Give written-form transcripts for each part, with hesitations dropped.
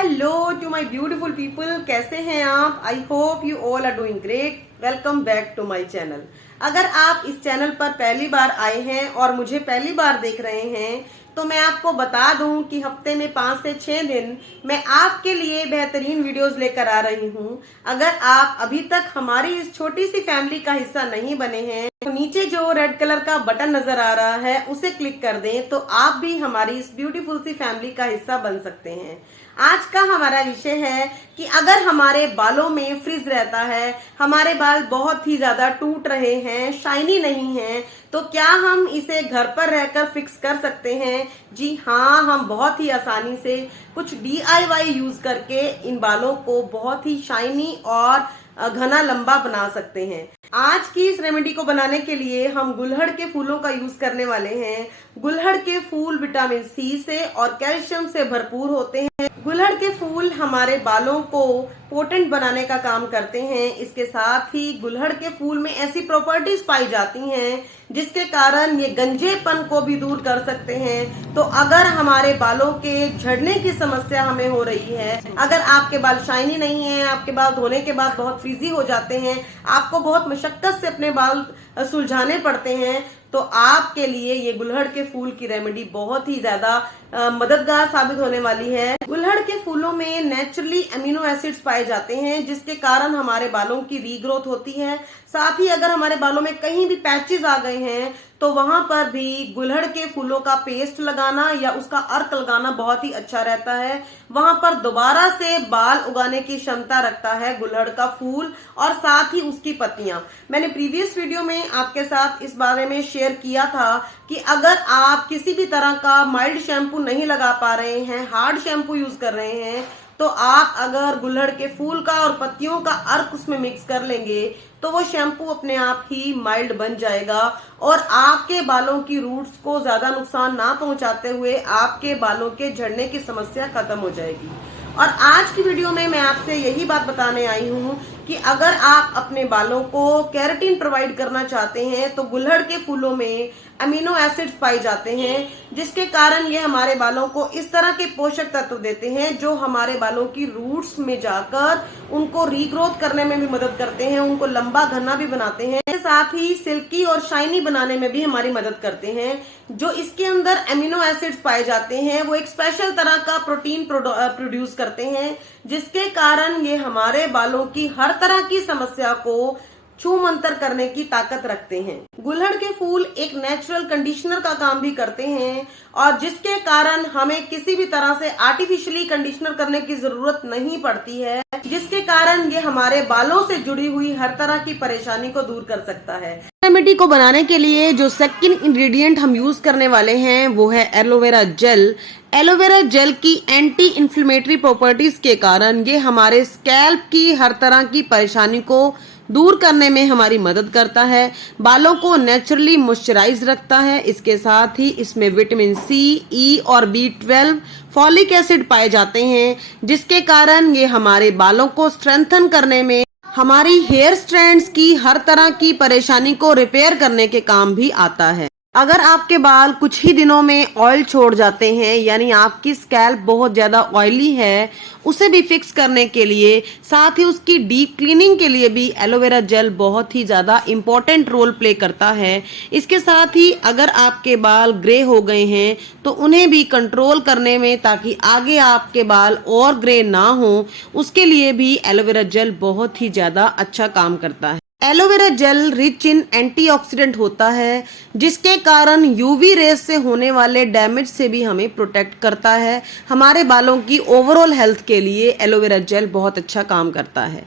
Hello to my beautiful people, कैसे हैं आप? I hope you all are doing great. Welcome back to my channel. अगर आप इस चैनल पर पहली बार आए हैं और मुझे पहली बार देख रहे हैं तो मैं आपको बता दूं कि हफ्ते में 5 से 6 दिन मैं आपके लिए बेहतरीन वीडियोस लेकर आ रही हूं। अगर आप अभी तक हमारी इस छोटी सी फैमिली का हिस्सा नहीं बने हैं तो नीचे जो रेड कलर का बटन नजर आ रहा है उसे क्लिक कर दें तो आप भी हमारी इस ब्यूटीफुल सी फैमिली का हिस्सा बन सकते हैं। आज का हमारा विषय है कि अगर हमारे बालों में फ्रिज रहता है, हमारे बाल बहुत ही ज्यादा टूट रहे हैं, शाइनी नहीं है, तो क्या हम इसे घर पर रहकर फिक्स कर सकते हैं? जी हाँ, हम बहुत ही आसानी से कुछ DIY यूज करके इन बालों को बहुत ही शाइनी और घना लंबा बना सकते हैं। आज की इस रेमेडी को बनाने के लिए हम गुलहड़ के फूलों का यूज करने वाले हैं। गुलहड़ के फूल विटामिन C से और कैल्शियम से भरपूर होते हैं। गुलहड़ के फूल हमारे बालों को पोटेंट बनाने का काम करते हैं। इसके साथ ही गुलहड़ के फूल में ऐसी प्रॉपर्टीज पाई जाती हैं जिसके कारण ये गंजेपन को भी दूर कर सकते हैं। तो अगर हमारे बालों के झड़ने की समस्या हमें हो रही है, अगर आपके बाल शाइनी नहीं है, आपके बाल धोने के बाद बहुत फ्रीजी हो जाते हैं, आपको बहुत मशक्कत से अपने बाल सुलझाने पड़ते हैं, तो आपके लिए ये गुलहड़ के फूल की रेमेडी बहुत ही ज्यादा मददगार साबित होने वाली है। गुलहड़ के फूलों में नेचुरली अमीनो एसिड्स पाए जाते हैं जिसके कारण हमारे बालों की रीग्रोथ होती है। साथ ही अगर हमारे बालों में कहीं भी पैचेस आ गए हैं तो वहां पर भी गुलहड़ के फूलों का पेस्ट लगाना या उसका अर्क लगाना बहुत ही अच्छा रहता है। वहां पर दोबारा से बाल उगाने की क्षमता रखता है गुलहड़ का फूल और साथ ही उसकी पत्तियां। मैंने प्रीवियस वीडियो में आपके साथ इस बारे में शेयर किया था कि अगर आप किसी भी तरह का माइल्ड शैम्पू नहीं लगा पा रहे हैं, हार्ड शैम्पू यूज कर रहे हैं, तो आप अगर गुलहड़ के फूल का और पत्तियों का अर्क उसमें मिक्स कर लेंगे तो वो शैम्पू अपने आप ही माइल्ड बन जाएगा और आपके बालों की रूट्स को ज्यादा नुकसान ना पहुंचाते हुए आपके बालों के झड़ने की समस्या खत्म हो जाएगी। और आज की वीडियो में मैं आपसे यही बात बताने आई हूँ कि अगर आप अपने बालों को केराटिन प्रोवाइड करना चाहते हैं तो गुलहड़ के फूलों में अमीनो एसिड्स पाए जाते हैं जिसके कारण ये हमारे बालों को इस तरह के पोषक तत्व देते हैं जो हमारे बालों की रूट्स में जाकर उनको रीग्रोथ करने में भी मदद करते हैं, उनको लंबा घना भी बनाते हैं, साथ ही सिल्की और शाइनी बनाने में भी हमारी मदद करते हैं। जो इसके अंदर अमीनो एसिड्स पाए जाते हैं वो एक स्पेशल तरह का प्रोटीन प्रोड्यूस करते हैं जिसके कारण ये हमारे बालों की हर तरह की समस्या को छू मंतर करने की ताकत रखते हैं। गुलहड़ के फूल एक नेचुरल कंडीशनर का काम भी करते हैं और जिसके कारण हमें किसी भी तरह से आर्टिफिशियली कंडीशनर करने की जरूरत नहीं पड़ती है, जिसके कारण ये हमारे बालों से जुड़ी हुई हर तरह की परेशानी को दूर कर सकता है। रेमेडी को बनाने के लिए जो सेकंड इंग्रेडिएंट हम यूज करने वाले हैं वो है एलोवेरा जेल। एलोवेरा जेल की एंटी इन्फ्लेमेटरी प्रॉपर्टीज के कारण ये हमारे स्कैल्प की हर तरह की परेशानी को दूर करने में हमारी मदद करता है, बालों को नेचुरली मॉइस्चराइज रखता है। इसके साथ ही इसमें विटामिन C, E और B12, फॉलिक एसिड पाए जाते हैं जिसके कारण ये हमारे बालों को स्ट्रेंथन करने में, हमारी हेयर स्ट्रैंड्स की हर तरह की परेशानी को रिपेयर करने के काम भी आता है। अगर आपके बाल कुछ ही दिनों में ऑयल छोड़ जाते हैं, यानी आपकी स्कैल्प बहुत ज्यादा ऑयली है, उसे भी फिक्स करने के लिए, साथ ही उसकी डीप क्लीनिंग के लिए भी एलोवेरा जेल बहुत ही ज्यादा इम्पोर्टेंट रोल प्ले करता है। इसके साथ ही अगर आपके बाल ग्रे हो गए हैं तो उन्हें भी कंट्रोल करने में, ताकि आगे आपके बाल और ग्रे ना हो, उसके लिए भी एलोवेरा जेल बहुत ही ज्यादा अच्छा काम करता है। Aloe vera gel rich in antioxidant होता है जिसके कारण यूवी रेस से होने वाले डैमेज से भी हमें प्रोटेक्ट करता है। हमारे बालों की ओवरऑल हेल्थ के लिए एलोवेरा जेल बहुत अच्छा काम करता है।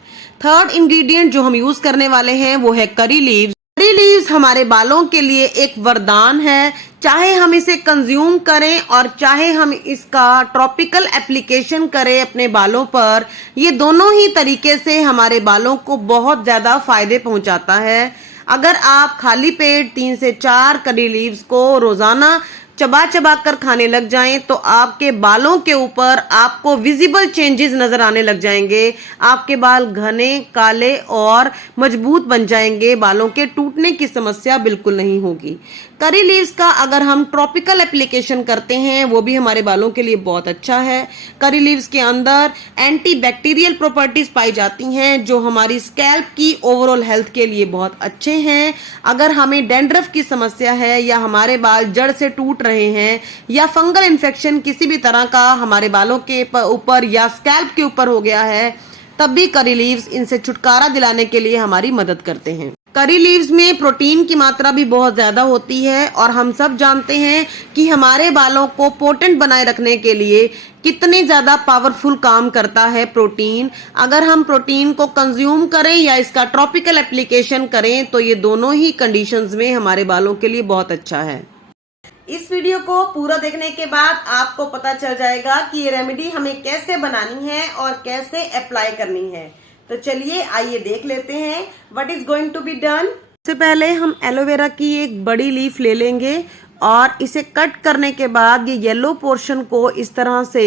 थर्ड इंग्रेडिएंट जो हम यूज करने वाले हैं वो है करी लीव्स। करी लीव्स हमारे बालों के लिए एक वरदान है। चाहे हम इसे कंज्यूम करें और चाहे हम इसका टॉपिकल एप्लीकेशन करें अपने बालों पर, ये दोनों ही तरीके से हमारे बालों को बहुत ज्यादा फायदे पहुंचाता है। अगर आप खाली पेट 3 से 4 करी लीव्स को रोजाना चबा चबा कर खाने लग जाएं तो आपके बालों के ऊपर आपको विजिबल चेंजेस नजर आने लग जाएंगे। आपके बाल घने, काले और मजबूत बन जाएंगे। बालों के टूटने की समस्या बिल्कुल नहीं होगी। करी लीव्स का अगर हम ट्रॉपिकल एप्लीकेशन करते हैं वो भी हमारे बालों के लिए बहुत अच्छा है। करी लीव्स के अंदर एंटी बैक्टीरियल प्रॉपर्टीज पाई जाती हैं जो हमारी स्कैल्प की ओवरऑल हेल्थ के लिए बहुत अच्छे हैं। अगर हमें डैंड्रफ की समस्या है या हमारे बाल जड़ से टूट रहे हैं या फंगल इन्फेक्शन किसी भी तरह का हमारे बालों के ऊपर या स्कैल्प के ऊपर हो गया है, तब भी करी लीव्स इनसे छुटकारा दिलाने के लिए हमारी मदद करते हैं। करी लीव्स में प्रोटीन की मात्रा भी बहुत ज्यादा होती है और हम सब जानते हैं कि हमारे बालों को पोटेंट बनाए रखने के लिए कितने ज्यादा पावरफुल काम करता है प्रोटीन। अगर हम प्रोटीन को कंज्यूम करें या इसका ट्रॉपिकल एप्लीकेशन करें तो ये दोनों ही कंडीशंस में हमारे बालों के लिए बहुत अच्छा है। इस वीडियो को पूरा देखने के बाद आपको पता चल जाएगा कि ये रेमेडी हमें कैसे बनानी है और कैसे अप्लाई करनी है। तो चलिए आइए देख लेते हैं what is going to be done. सबसे पहले हम एलोवेरा की एक बड़ी लीफ ले लेंगे और इसे कट करने के बाद ये येलो पोर्शन को इस तरह से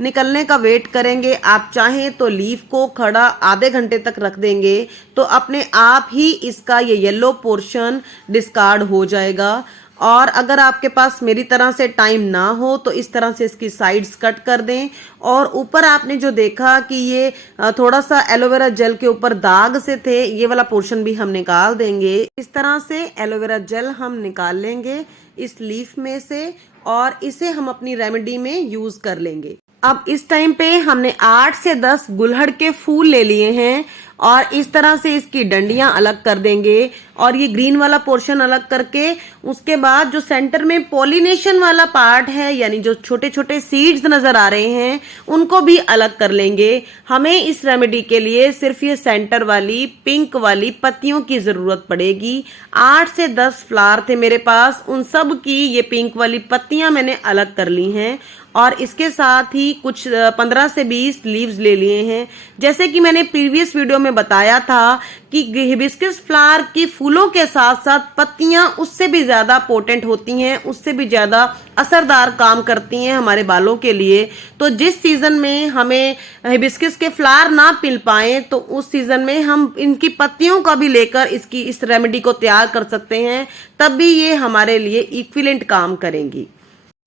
निकलने का वेट करेंगे। आप चाहें तो लीफ को खड़ा आधे घंटे तक रख देंगे तो अपने आप ही इसका ये येलो पोर्शन डिस्कार्ड हो जाएगा। और अगर आपके पास मेरी तरह से टाइम ना हो तो इस तरह से इसकी साइड्स कट कर दें। और ऊपर आपने जो देखा कि ये थोड़ा सा एलोवेरा जेल के ऊपर दाग से थे, ये वाला पोर्शन भी हम निकाल देंगे। इस तरह से एलोवेरा जेल हम निकाल लेंगे इस लीफ में से और इसे हम अपनी रेमेडी में यूज कर लेंगे। अब इस टाइम पे हमने 8 से 10 गुलहड़ के फूल ले लिए हैं और इस तरह से इसकी डंडियां अलग कर देंगे और ये ग्रीन वाला पोर्शन अलग करके उसके बाद जो सेंटर में पॉलिनेशन वाला पार्ट है यानी जो छोटे छोटे सीड्स नजर आ रहे हैं उनको भी अलग कर लेंगे। हमें इस रेमेडी के लिए सिर्फ ये सेंटर वाली पिंक वाली पत्तियों की जरूरत पड़ेगी। 8 से 10 फ्लावर थे मेरे पास, उन सब की ये पिंक वाली पत्तियां मैंने अलग कर ली हैं और इसके साथ ही कुछ 15 से 20 लीव्स ले लिए हैं। जैसे कि मैंने प्रीवियस वीडियो में बताया था कि हिबिस्कस फ्लावर की फूलों के साथ साथ पत्तियां उससे भी ज्यादा पोटेंट होती हैं, उससे भी ज्यादा असरदार काम करती हैं हमारे बालों के लिए। तो जिस सीजन में हमें हिबिस्कस के फ्लावर ना मिल पाए तो उस सीजन में हम इनकी पत्तियों का भी लेकर इस रेमेडी को तैयार कर सकते हैं, तब भी ये हमारे लिए इक्विवेलेंट काम करेंगी।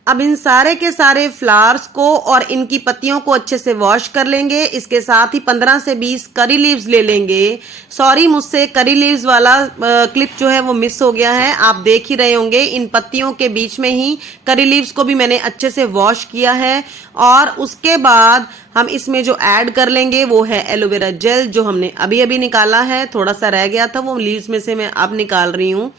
अब इन सारे के सारे फ्लावर्स को और इनकी पत्तियों को अच्छे से वॉश कर लेंगे। इसके साथ ही 15 से 20 करी लीव्स ले लेंगे। सॉरी, मुझसे करी लीव्स वाला क्लिप जो है वो मिस हो गया है। आप देख ही रहे होंगे इन पत्तियों के बीच में ही करी लीव्स को भी मैंने अच्छे से वॉश किया है। और उसके बाद हम इसमें जो ऐड कर लेंगे वो है एलोवेरा जेल जो हमने अभी अभी निकाला है। थोड़ा सा रह गया था वो लीव्स में से मैं अब निकाल रही हूँ।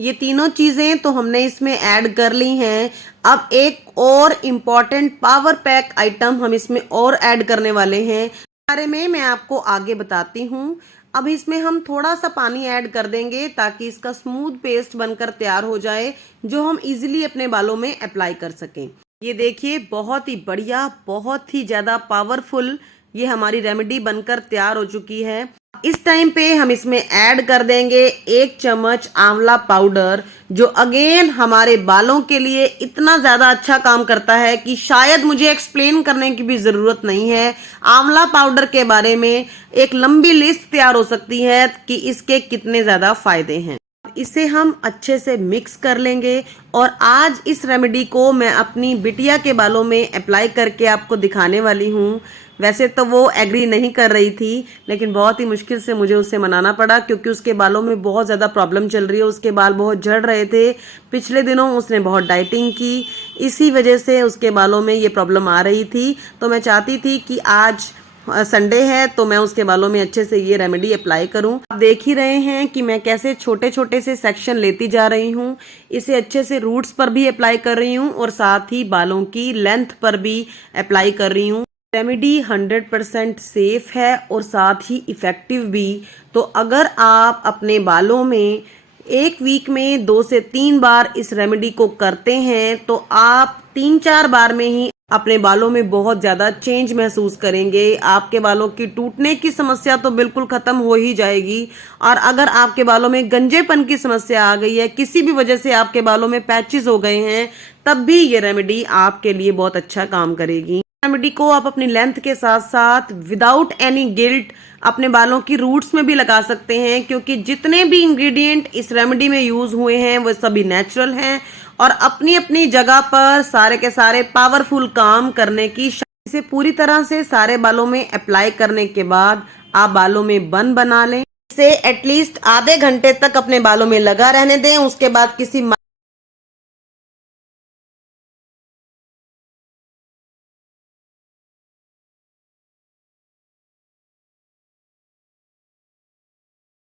ये तीनों चीजें तो हमने इसमें ऐड कर ली हैं। अब एक और इम्पॉर्टेंट पावर पैक आइटम हम इसमें और ऐड करने वाले हैं, बारे में मैं आपको आगे बताती हूँ। अब इसमें हम थोड़ा सा पानी ऐड कर देंगे ताकि इसका स्मूथ पेस्ट बनकर तैयार हो जाए जो हम इजीली अपने बालों में अप्लाई कर सकें। ये देखिए बहुत ही बढ़िया, बहुत ही ज्यादा पावरफुल ये हमारी रेमेडी बनकर तैयार हो चुकी है। इस टाइम पे हम इसमें ऐड कर देंगे 1 चम्मच आंवला पाउडर जो अगेन हमारे बालों के लिए इतना ज्यादा अच्छा काम करता है कि शायद मुझे एक्सप्लेन करने की भी जरूरत नहीं है। आंवला पाउडर के बारे में एक लंबी लिस्ट तैयार हो सकती है कि इसके कितने ज्यादा फायदे हैं। इसे हम अच्छे से मिक्स कर लेंगे और आज इस रेमेडी को मैं अपनी बिटिया के बालों में अप्लाई करके आपको दिखाने वाली हूँ। वैसे तो वो एग्री नहीं कर रही थी लेकिन बहुत ही मुश्किल से मुझे उससे मनाना पड़ा क्योंकि उसके बालों में बहुत ज़्यादा प्रॉब्लम चल रही है। उसके बाल बहुत झड़ रहे थे। पिछले दिनों उसने बहुत डाइटिंग की, इसी वजह से उसके बालों में ये प्रॉब्लम आ रही थी। तो मैं चाहती थी कि आज संडे है तो मैं उसके बालों में अच्छे से ये रेमेडी अप्लाई करूं। आप देख ही रहे हैं कि मैं कैसे छोटे छोटे से सेक्शन लेती जा रही हूं। इसे अच्छे से रूट्स पर भी अप्लाई कर रही हूं और साथ ही बालों की लेंथ पर भी अप्लाई कर रही हूं। रेमेडी 100% सेफ है और साथ ही इफेक्टिव भी। तो अगर आप अपने बालों में एक वीक में 2 से 3 बार इस रेमेडी को करते हैं तो आप 3-4 बार में ही अपने बालों में बहुत ज्यादा चेंज महसूस करेंगे। आपके बालों की टूटने की समस्या तो बिल्कुल खत्म हो ही जाएगी। और अगर आपके बालों में गंजेपन की समस्या आ गई है, किसी भी वजह से आपके बालों में पैचेस हो गए हैं, तब भी ये रेमेडी आपके लिए बहुत अच्छा काम करेगी। रेमेडी को आप अपनी लेंथ के साथ साथ विदाउट एनी गिल्ट अपने बालों की रूट्स में भी लगा सकते हैं, क्योंकि जितने भी इंग्रेडिएंट इस रेमेडी में यूज हुए हैं वो सभी नेचुरल हैं और अपनी अपनी जगह पर सारे के सारे पावरफुल काम करने की। इसे पूरी तरह से सारे बालों में अप्लाई करने के बाद आप बालों में बन बना लें। इसे एटलीस्ट आधे घंटे तक अपने बालों में लगा रहने दें। उसके बाद किसी